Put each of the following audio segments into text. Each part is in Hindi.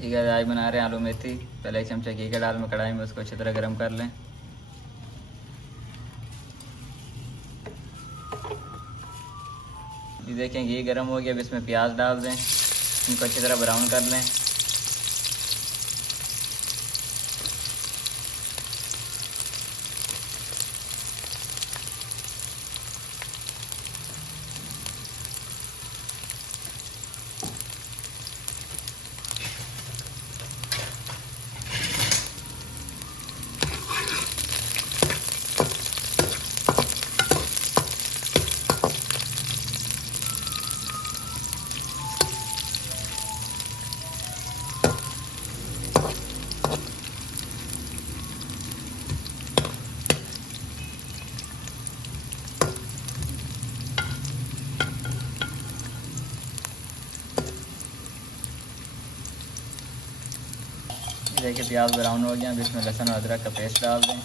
ठीक है, आज बना रहे हैं आलू मेथी। पहले 1 चमचा घी का डाल में कढ़ाई में उसको अच्छी तरह गर्म कर लें। ये देखें घी गर्म हो गया। अब इसमें प्याज डाल दें, इनको अच्छी तरह ब्राउन कर लें। देखिए प्याज ब्राउन हो गया। अब इसमें लहसुन और अदरक का पेस्ट डाल दें।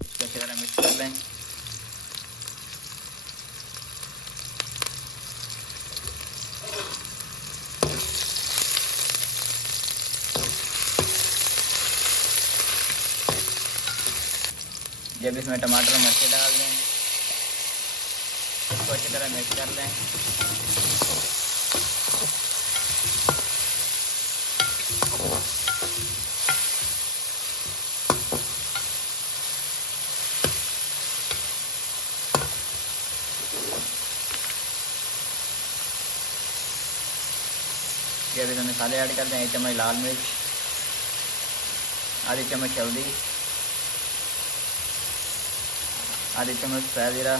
इसको अच्छी तरह मिक्स कर लें। जब इसमें टमाटर और मिर्ची डाल दें, इसको अच्छी तरह मिक्स कर लें। जब इसमें मसाले ऐड कर दें, 1 चम्मच लाल मिर्च, आधी चम्मच हल्दी, आधी चम्मच फ्राई ज़ीरा,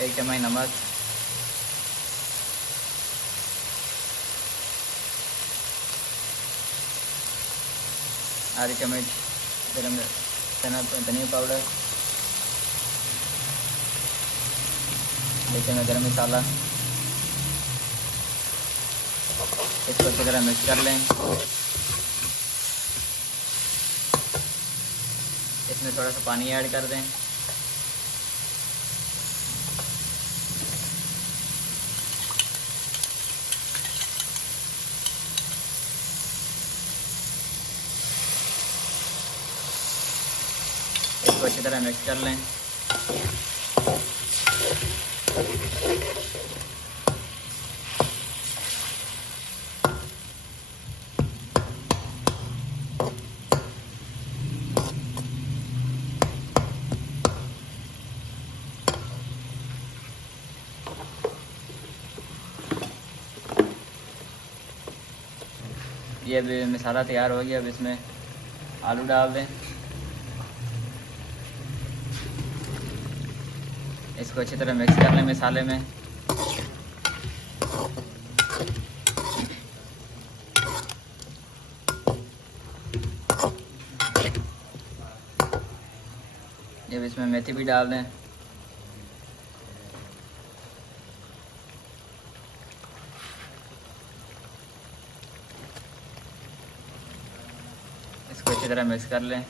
1 चम्मच नमक, आधी चम्मच गरम धनिया पाउडर, 1 चम्मच गरम मसाला। इसको अच्छी तरह मिक्स कर लें। इसमें थोड़ा सा पानी ऐड कर दें। इसको अच्छी तरह मिक्स कर लें। ये अभी मसाला तैयार हो गया। अब इसमें आलू डाल दें। इसको अच्छी तरह मिक्स कर लें मसाले में। जब इसमें मेथी भी डाल दें। इसको अच्छी तरह मिक्स कर लें।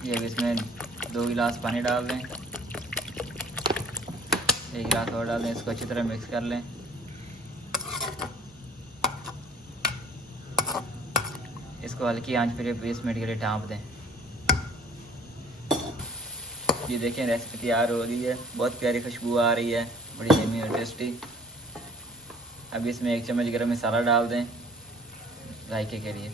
ये अब इसमें 2 गिलास पानी डाल दें। 1 गिलास और डाल दें। इसको अच्छी तरह मिक्स कर लें। इसको हल्की आंच पर 20 मिनट के लिए ढाँप दें। ये देखें रेसिपी तैयार हो रही है। बहुत प्यारी खुशबू आ रही है, बड़ी यम्मी और टेस्टी। अब इसमें 1 चम्मच गरम मसाला डाल दें जायके के लिए।